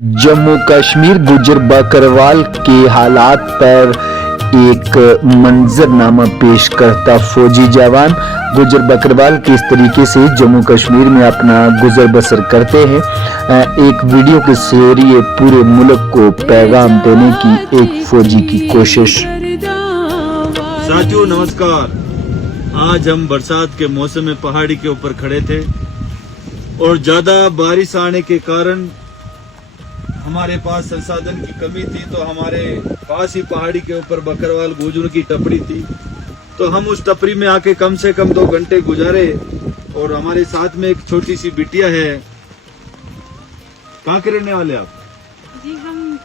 जम्मू कश्मीर गुजर बकरवाल के हालात पर एक मंजरनामा पेश करता फौजी जवान। गुजर बकरवाल किस तरीके से जम्मू कश्मीर में अपना गुजर बसर करते हैं, एक वीडियो के जरिए पूरे मुल्क को पैगाम देने की एक फौजी की कोशिश। साथियों नमस्कार। आज हम बरसात के मौसम में पहाड़ी के ऊपर खड़े थे और ज्यादा बारिश आने के कारण हमारे पास संसाधन की कमी थी, तो हमारे पास ही पहाड़ी के ऊपर बकरवाल गुजर की टपरी थी, तो हम उस टपरी में आके कम से कम 2 घंटे गुजारे। और हमारे साथ में एक छोटी सी बिटिया है। कहाँ के रहने वाले आप? जी हम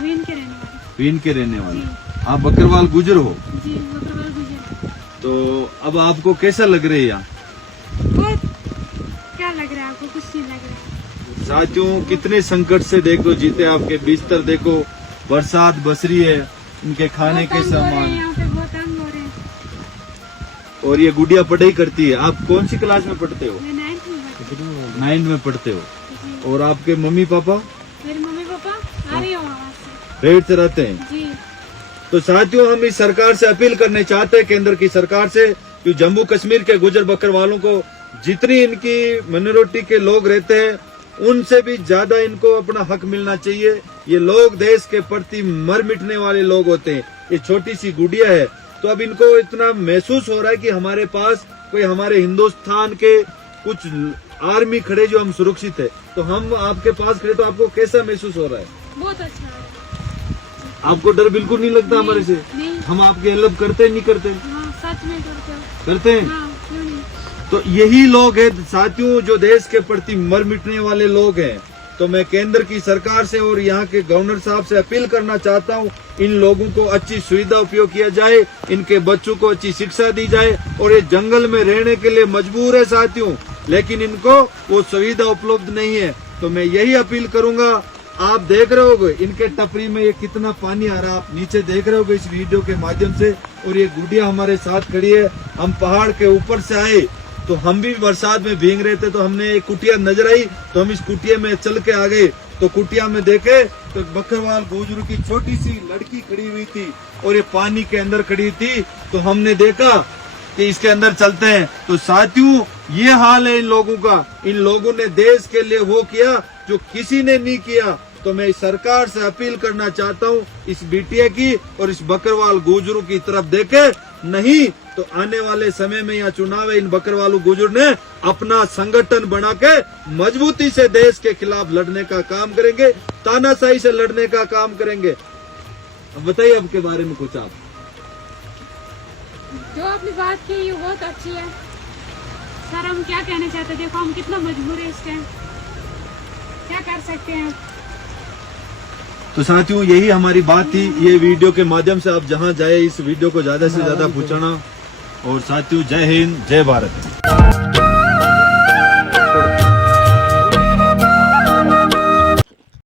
वीन के रहने वाले। वीन के रहने वाले। आप बकरवाल गुजर हो? जी बकरवाल गुजर। तो अब आपको कैसा लग रहा है यहाँ? बहुत क्या लग रहा है आपको? कुछ नहीं लग रहा है। साथियों कितने संकट से देखो जीते, आपके बिस्तर देखो, बरसात बस रही है, उनके खाने के सामान, यहाँ पे बहुत तंग हो रहे हैं। और ये गुड़िया पढ़ाई करती है। आप कौन सी क्लास में पढ़ते हो? मैं 9th में पढ़ती हूँ। 9 में पढ़ते हो। जी। और आपके मम्मी पापा मेरे मम्मी पापा आ रही हो वहाँ से। रेड चलाते हैं। जी तो साथियों हम इस सरकार से अपील करने चाहते हैं, केंद्र की सरकार से, कि जम्मू कश्मीर के गुजर बकरवालों को जितनी इनकी मिनोरिटी के लोग रहते हैं उनसे भी ज्यादा इनको अपना हक मिलना चाहिए। ये लोग देश के प्रति मर मिटने वाले लोग होते हैं। ये छोटी सी गुड़िया है, तो अब इनको इतना महसूस हो रहा है कि हमारे पास कोई हमारे हिंदुस्तान के कुछ आर्मी खड़े जो हम सुरक्षित है। तो हम आपके पास खड़े, तो आपको कैसा महसूस हो रहा है? बहुत अच्छा है। आपको डर बिल्कुल नहीं लगता हमारे से? नहीं। हम आपकी हेल्प करते नहीं करते? हाँ सच में करते हो। करते हैं। हाँ क्यों नहीं। तो यही लोग हैं साथियों जो देश के प्रति मर मिटने वाले लोग हैं। तो मैं केंद्र की सरकार से और यहाँ के गवर्नर साहब से अपील करना चाहता हूँ, इन लोगों को अच्छी सुविधा उपयोग किया जाए, इनके बच्चों को अच्छी शिक्षा दी जाए। और ये जंगल में रहने के लिए मजबूर है साथियों, लेकिन इनको वो सुविधा उपलब्ध नहीं है। तो मैं यही अपील करूंगा, आप देख रहे होगे इनके टपरी में ये कितना पानी आ रहा है, आप नीचे देख रहे होगे इस वीडियो के माध्यम से। और ये गुड़िया हमारे साथ खड़ी है। हम पहाड़ के ऊपर से आए तो हम भी बरसात में भीग रहे थे, तो हमने एक कुटिया नजर आई, तो हम इस कुटिया में चल के आ गए। तो कुटिया में देखे तो बकरवाल गुजर की छोटी सी लड़की खड़ी हुई थी और ये पानी के अंदर खड़ी थी। तो हमने देखा कि इसके अंदर चलते हैं। तो साथियों ये हाल है इन लोगों का। इन लोगों ने देश के लिए वो किया जो किसी ने नहीं किया। तो मैं इस सरकार से अपील करना चाहता हूँ, इस बिटिया की और इस बकरवाल गुजरों की तरफ देखे, नहीं तो आने वाले समय में यहाँ चुनाव है, इन बकरवाल गुजर ने अपना संगठन बना के मजबूती से देश के खिलाफ लड़ने का काम करेंगे, तानाशाही से लड़ने का काम करेंगे। अब बताइए अब के बारे में कुछ आप। जो आपने बात की ये बहुत अच्छी है सर। हम क्या कहना चाहते हैं, देखो हम कितना मजबूर है इस टाइम, क्या कर सकते हैं। तो साथियों यही हमारी बात थी। ये वीडियो के माध्यम से आप जहां जाए इस वीडियो को ज्यादा से ज्यादा पहुंचाना। और साथियों जय हिंद, जय भारत।